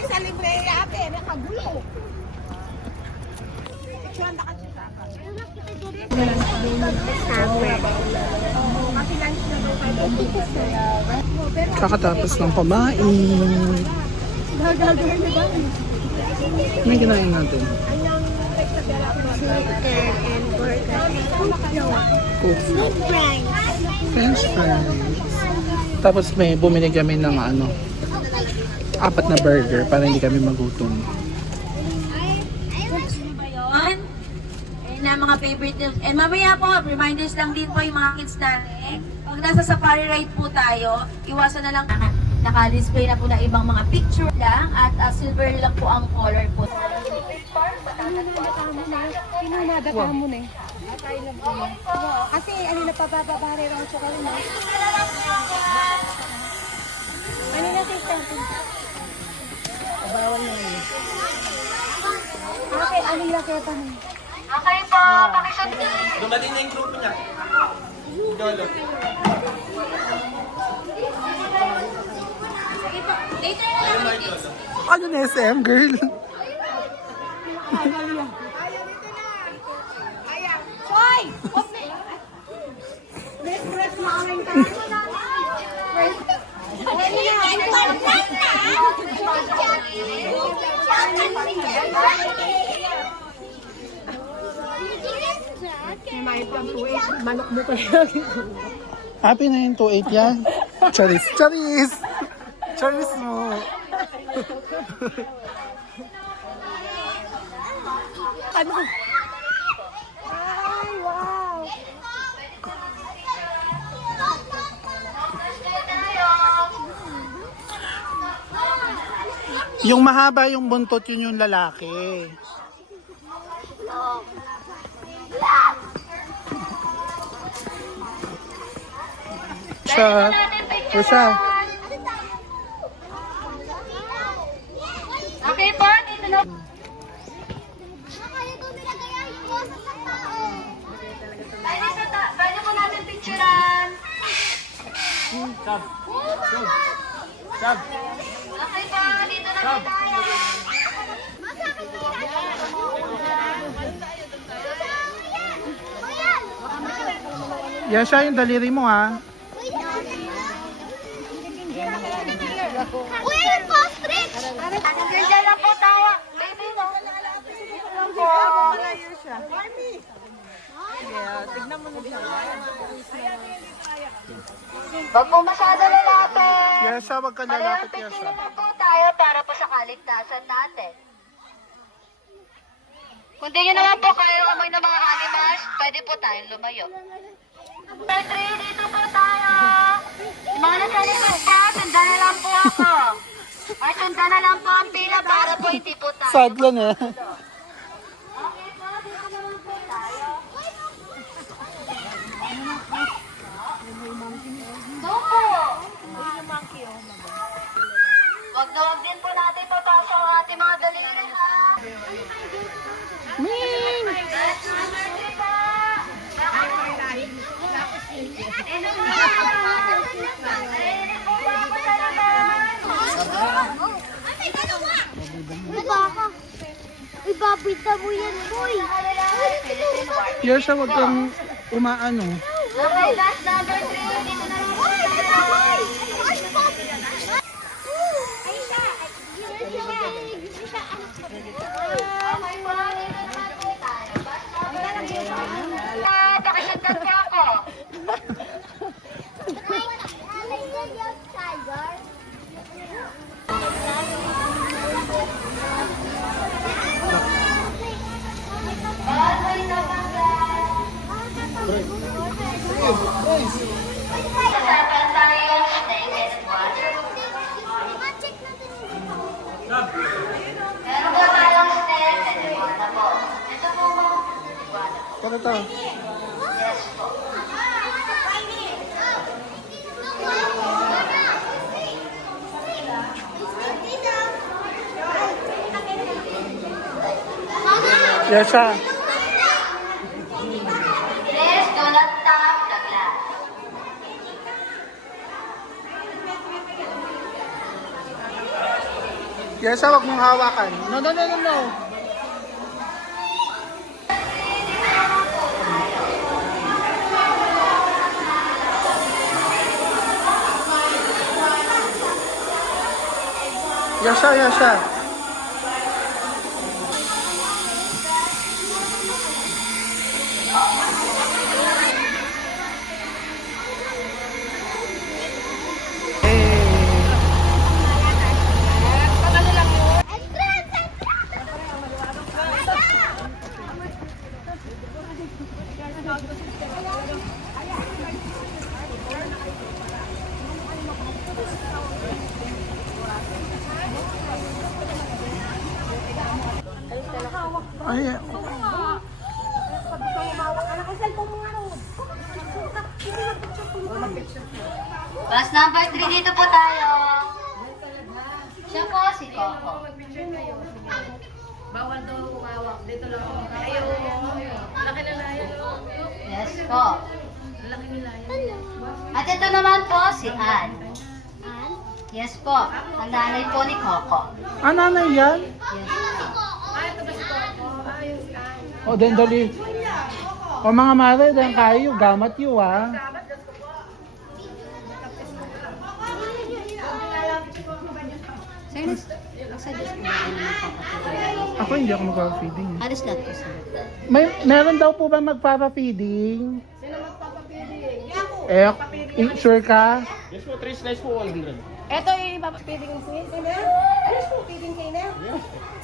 kasi sa libreria ate, nakagulo. Kakatapos ng kumain. May kinain natin. Chicken and burger. Cook. Fries. French fries. Tapos may bumili kami ng 4 na burger para hindi kami magutom. Na mga favorite nils. And mamaya po, reminders lang din po yung mga kids natin. Pag nasa safari ride po tayo, iwasan na lang. Naka-display na po na ibang mga picture lang at silver lang po ang color po. Pinunadata mo na eh. Kasi ano na papapapare raw siya kayo na. Ano na siya? Bawal na yun. Okay, ano yung kaya pa na? Okay po, pakisot. Dumating na yung grupo niya. Dolo. Later na lang yung kids. Ano na SM, girl? Hoy! Press mo aming ka. May pang 2-8, manok mo kaya. Happy na yung 2-8 yan. Charis, charis! Charis mo. Ano? Ay, wow! Yung mahaba yung buntot, yun yung lalaki. Siya. Siya. Okay po, dito na. Pwede po natin picturean. Sab. Sab. Okay po, dito na po tayo. Yan siya yung daliri mo, ha? Uy, yung ostrich! Nandiyan lang po tayo. Baby, no? Wag po masyado lalapit. Yan siya, wag ka lalapit, yan Malapit siya. na po tayo para po sa kaligtasan natin. Kung di nyo naman po kayo amoy ng mga animals, pwede po tayong lumayo. Number 3, dito po tayo. Mga nasa likod pa, sundan na lang po ako. Ay, sundan na lang po ang pila para po hindi po tayo. Sad lang, eh. Okay po, dito naman po tayo. Doon po. Wag na wag din po natin papasok ang ating mga daliri, ha? Ming! That's number 3 po. Dito po. Narinig po ba ako sa labas? Uy, baka. Uy, babita mo yan, boy. Yan siya, wag kang umaano. Okay, that's number 3. Dito na lang po tayo. Okay po, dito naman po tayo. Bus number 3. Pakisagdan po ako. Kasapan tayo, snake and water. Meron po tayong snake and water po. Ito po mga water. Ano to? Yes po. Yan siya. Please do not tap the glass. Yesha, wag mong hawakan. No, no, no, no, no. Yasha, Yasha. Ay, Class number 3, dito po tayo. Siya po si Coco. Bawal daw umawak. Dito lang ako. Ayaw. Laki na layo. Yes po. Laki nila yan. At ito naman po si Ann. Yes po. Ang nanay po ni Coco. nanay yan? Ay, ito ba si Coco? Ayos ka. O, then dali. O mga mare, then kayo, gamat yu ah. Ako hindi ako magpapa-feeding. Halos lahat po sila. Meron daw po ba magpapa-feeding? Sino magpapapili? Sure ka? Yes po, 3 slice po, 100. Ito yung ipapapili ng sis. Alis po, feeding kayo na.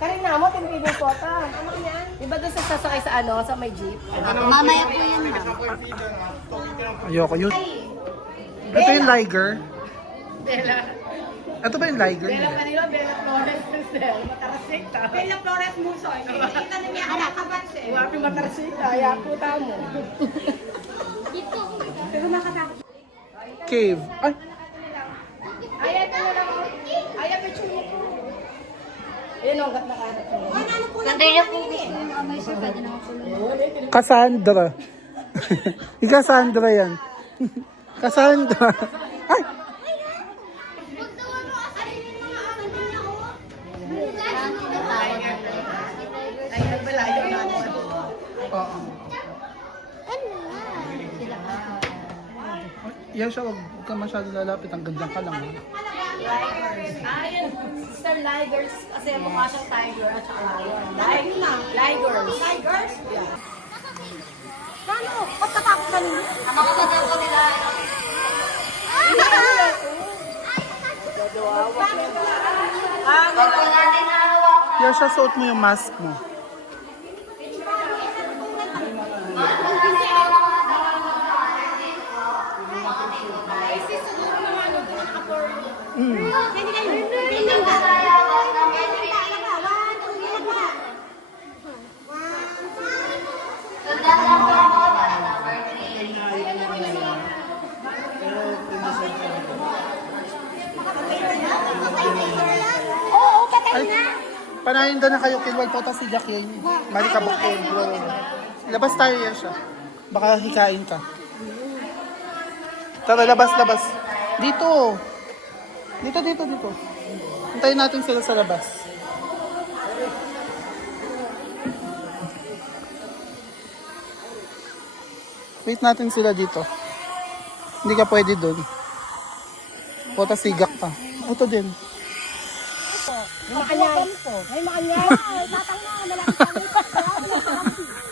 Kanina mo, tinipiding po ata. Ano yan? Iba doon sa sasakay sa ano, sa may jeep. Mamaya po yan, ma'am. Ayoko yun. Ito yung liger. Bella. Ito ba yung liger? Bella Manila, Bella Flores, Bella Matarasita. Bella Flores Musoy. Kita na niya anak ka ba siya? Wapi Matarasita, yapo tamo. Dito. Pero makatakot. Cave. Ay, Ayan na lang. Ayan, picture mo po. Ayan o, gat na kanak mo. Ganda niya po. May sir, pwede naman po. Cassandra. Yung Cassandra yan. Cassandra. Ay! Ay, nagbalayo na ako. Oo. Yan siya, wag ka masyado lalapit. Ang ganda ka lang. Ligers. Ayan, Sister Ligers. Kasi mukha siyang tiger at saka lion. Ligers. Ligers? Yeah. Paano? Ba't tatakot ka nila? Ang mga mata po nila. Huwag po natin hahawakan. Yan siya, suot mo yung mask mo. Sundan lang po ako. Class number 3. Oo, patay Ay, na. panahinda na kayo, kilwal po ta si Jack yun. Mali ka bukod. Labas tayo yan siya. Baka hikain ka. Tara, labas, labas. Dito. Dito, dito, dito. Hintayin natin sila sa labas. Wait natin sila dito. Hindi ka pwede doon. Pota sigak ka. Ito din. Makanyay. Ay, makanyay. Tatang na, malaki kami.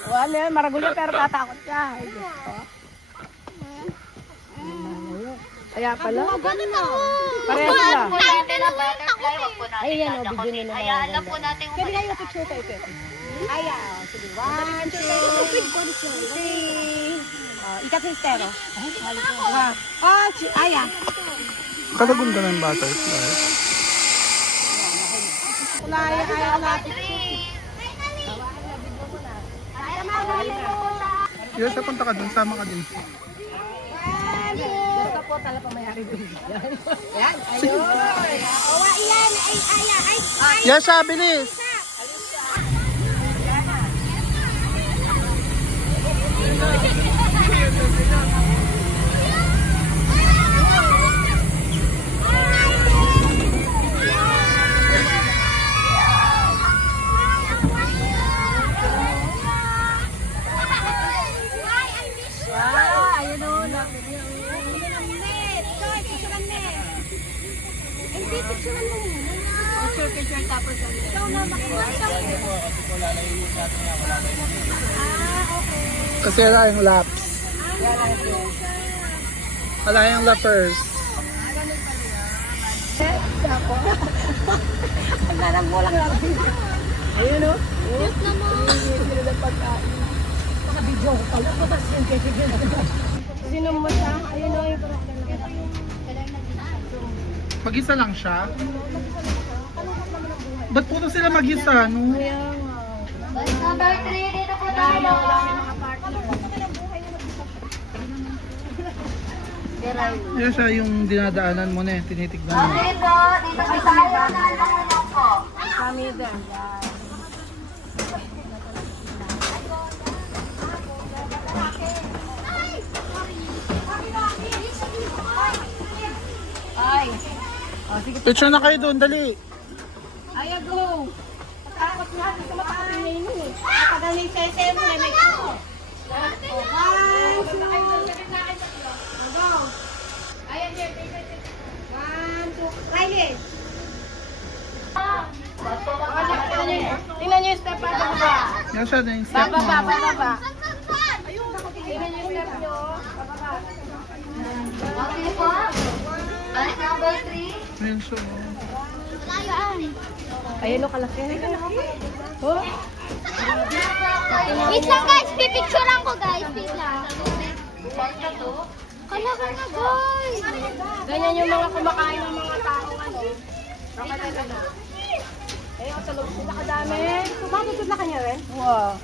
Wala yan, maragulo pero tatakot ka. Ay, Diyos ko. Kaya pala. Ganun ako. Parehas sila. Huwag po natin ang butterfly. Huwag po natin Ayan, o, tatakotin. bigyan nyo na Hayaan mga lang po natin Pwede kayo umalis. picture tayo, Pepe. Ayan. Sige, 1, 2, 3. Ikat sa estero. Ayan. Kalagun ka ng butterfly. Kulaya, ayan natin. Yes, punta ka dun. Sama ka din. Basta po tala pa mayari doon. Yan. Ayun. Awa, iyan. Ay, ay, ay. Yasha, bilis! Ikaw na makuha siya. Kasi wala yung laps. Wala yung lappers. Sako. Ang nanang mo lang lang. Ayun o. Yes naman. Sino na pagkain. Baka-video ko pala. Tapos yung kaya sino mo siya? Ayun o. Mag-isa lang siya? Ba't po na sila mag-isa, no? Bus number 3, dito po tayo. Yan siya yung dinadaanan mo na eh, tinitignan mo. Okay po, dito po tayo. Nalulong po. Kami din. Ay. Oh, sige. Picture na kayo doon, dali. Ay, go. Takot na. Gusto matakot na yun eh. Matagal na yung sesem na may ko. Go. Ayan, Jeff. 1, 2, Riley. Tingnan niyo yung step pa. Baba. Yan siya na yung step mo. Baba. Tingnan niyo yung step niyo. Baba. Okay po. Bus number 3. Yan siya. Ayun o, kalaki. Oh. Wait lang guys, pipicturean ko guys. Wait lang. Kalaki na guys. Ganyan yung mga kumakain ng mga tao. Ano? Ayun, sa loob sila kadami. Bakit sila kanya rin? Wow.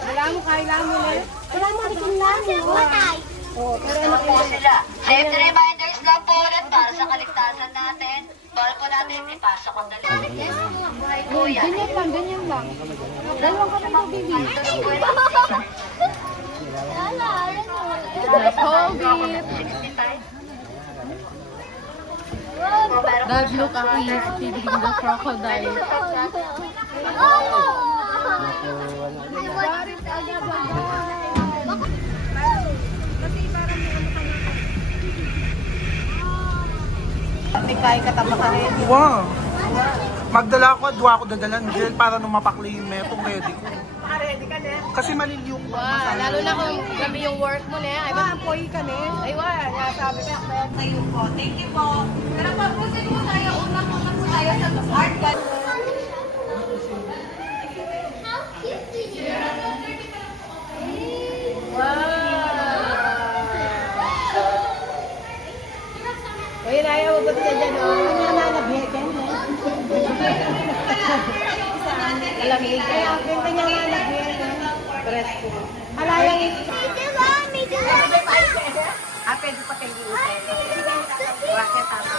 Wala mo, kailangan mo na. Wala mo, kailangan mo. Oh, pero ano Po sila. Safety reminders lang po ulit para sa kaligtasan natin. Bawal po natin ipasok ang dalawa. Buhay po yan. ganyan lang. Dalawang kami ng baby. Hold it. Dad, look at me feeding the crocodile. May kain katama ka rin. Wow! Magdala ako at duwa ako dadalan girl para nung mapakli yung metong ready ko. Ready ka na? Kasi malil yung Wow, lalo na kung gabi yung work mo na. Ay, ba, employee ka na. Ay, wala. Sabi ko, Tayo po. Thank you po. Pero pag-proceed po tayo, unang po tayo sa art gallery. Uy, Raya, huwag ko siya dyan, oh. Ano na nabiyeken, eh? Alamig. Kaya, ganda niya nga nabiyeken. Presko. Alayang ito. Ah, pwede pa kayo dito. Racket tapa.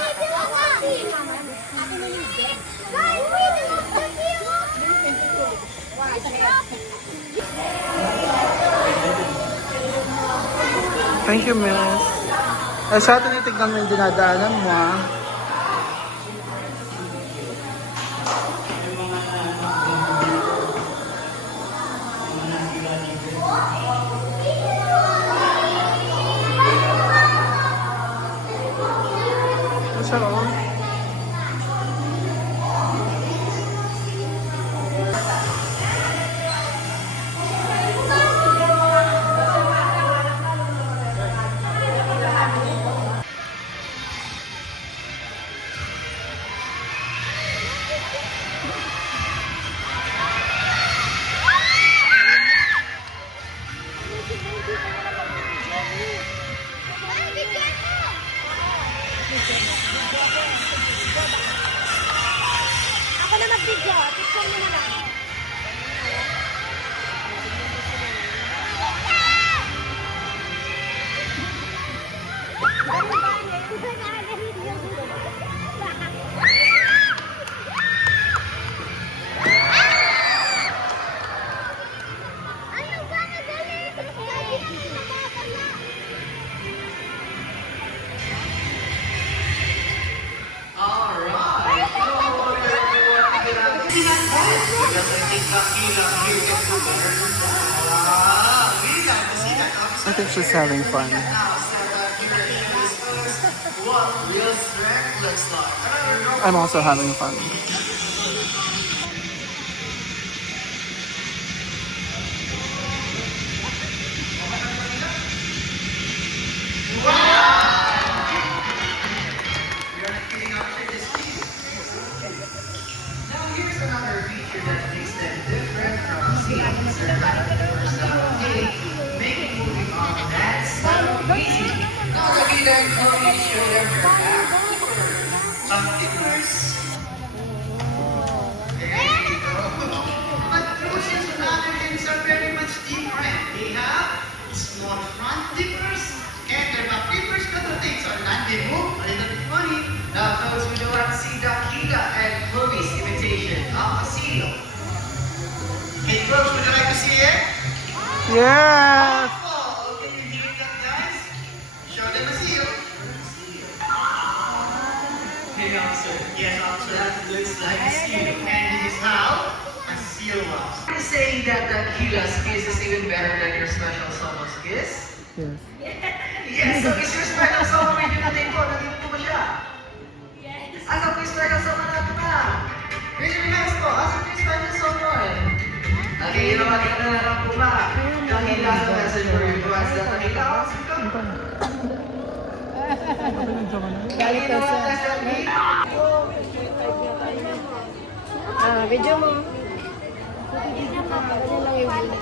Thank you, miss. Eh, sa atin itignan mo yung dinadaanan mo, ah. Asa, oh. Ako na mag-video. Picture mo na lang. Ano ba? Madali. I think she's having fun. I'm also having fun. here's another feature that makes them different from scenes they're not for someone making moving on that so easy. Now the leader Chloe show them her back dippers. There you go. But Lucian's and other games are very much different. They have small front dippers and their back dippers, but the things are not they move a little bit funny. Now those who know how to see Dakila and Chloe's imitation of a seal. Okay, folks, would you like to see it? Yes! Oh, okay, you hear that, guys? Show them a seal. Hey, officer. Yes, officer, that looks like a seal. And this is how a seal was. Are you saying that Dakila's kiss is even better than your special someone's kiss? Yes. Yes, so is your special someone with you natin ko? Nandito po ba siya? Yes. Ano po yung special someone natin na? Raise your hands po. Asan po yung special someone? Okay, yun naman ka na lang po ba? Dakila has a message for you. What's that? Dakila, what's it come? Galit ka sa... Video mo. Ganyan lang yung video.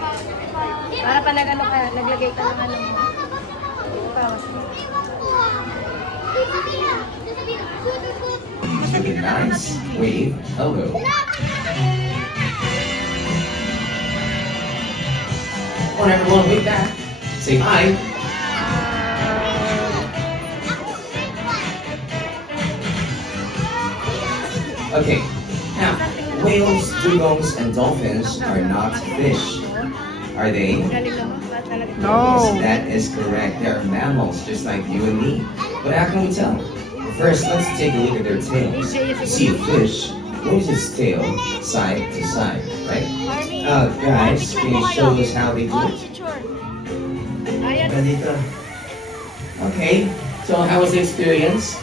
Para pa nag-ano ka, naglagay ka ng ano mo. To be nice, wave hello. On everyone, wave back. Say hi. Okay, now, whales, dugongs, and dolphins are not fish. Are they? No. Yes, that is correct. They are mammals, just like you and me. But how can we tell? First, let's take a look at their tails. You see a fish, moves its tail side to side, right? Guys, can you show us how they do it? Okay, so how was the experience?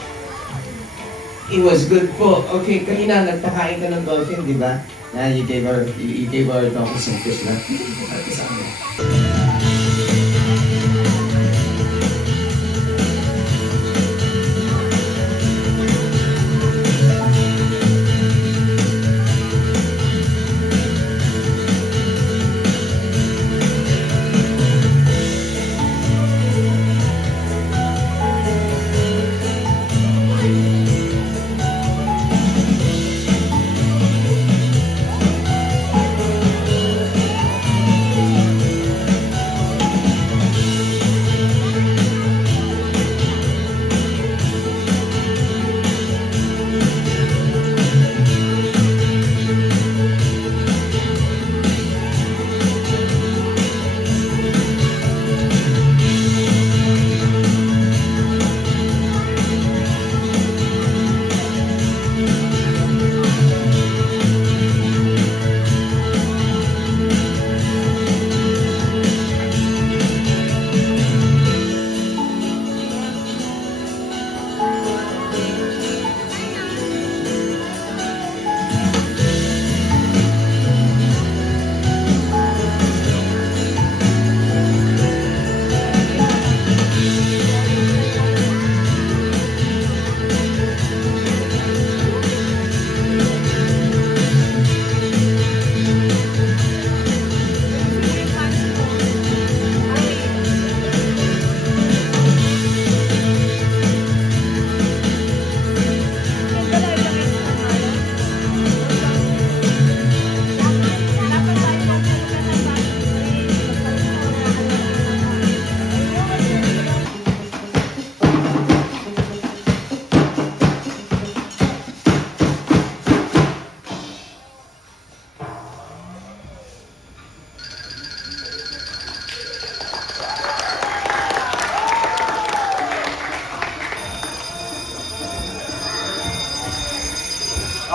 It was good po. Okay, kanina nagpakain ka ng dolphin, di ba? Na you gave our donkey some fish na.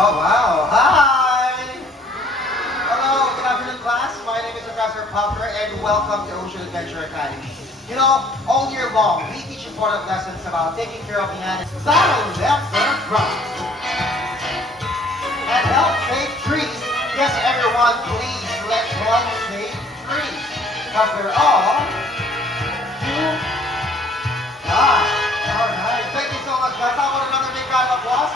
Oh, wow. Hi! Hello, good afternoon, class. My name is Professor Popper, and welcome to Ocean Adventure Academy. You know, all year long, we teach important lessons about taking care of the animals, battle left and right, and help save trees. Yes, everyone, please let help save trees. After all, you die. All right. Thank you so much, guys. I want another big round of applause.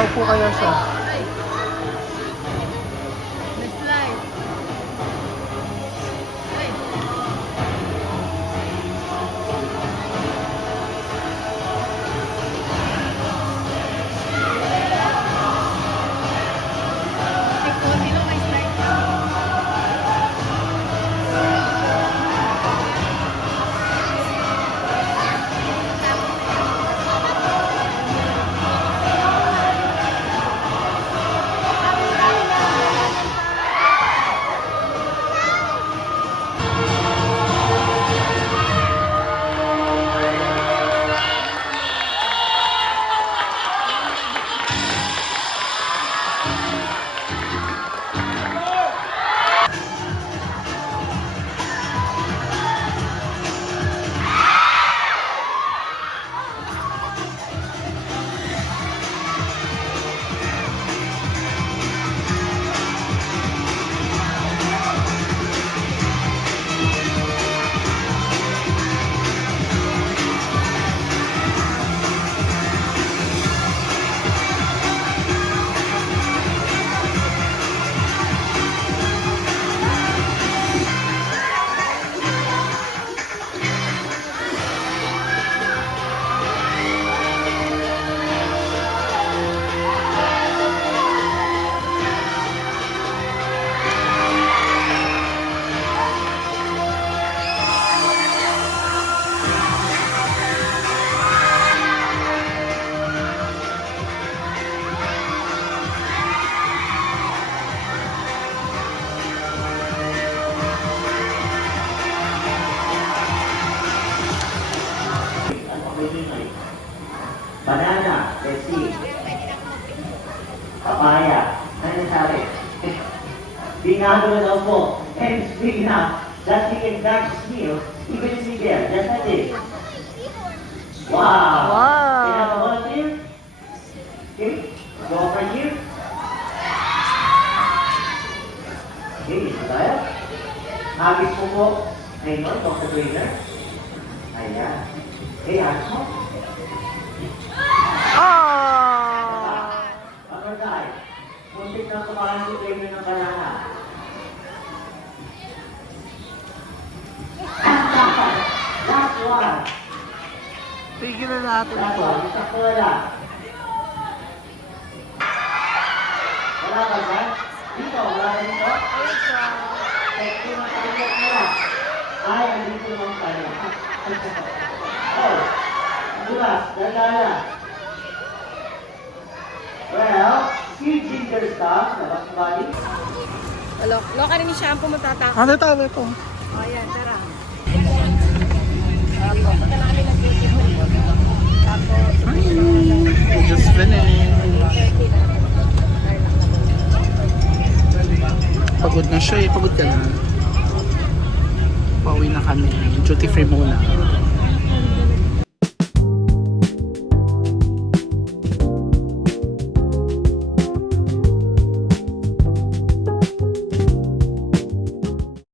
Nakaupo kaya siya. Next live. Banana, let's see. Papaya, ano sabi? Binago na daw po. And speaking up, that we can catch meal, even if we there, just like this. Wow! Can I have a volunteer? Okay, go over here. Okay, ito tayo. Hagis po po. Ayun, Dr. Trainer. Ayan. Okay, hagis mo. Upper side. Muntik na kumahan si Trainer ng banana. Last one. Tignan natin Last ito. one. Isa ko wala. Wala ba dyan? Dito, wala ba dito? Text mo ng target nila. Ay, andito naman tayo. Oh, bukas, dagala. Well, si ginger stuff, labas body. Loka rin ni shampoo mo tatak. Ano tayo ito? O, ayan, tara. We just finished. Pagod na siya eh. Pagod ka na. Pauwi na kami. Duty free muna.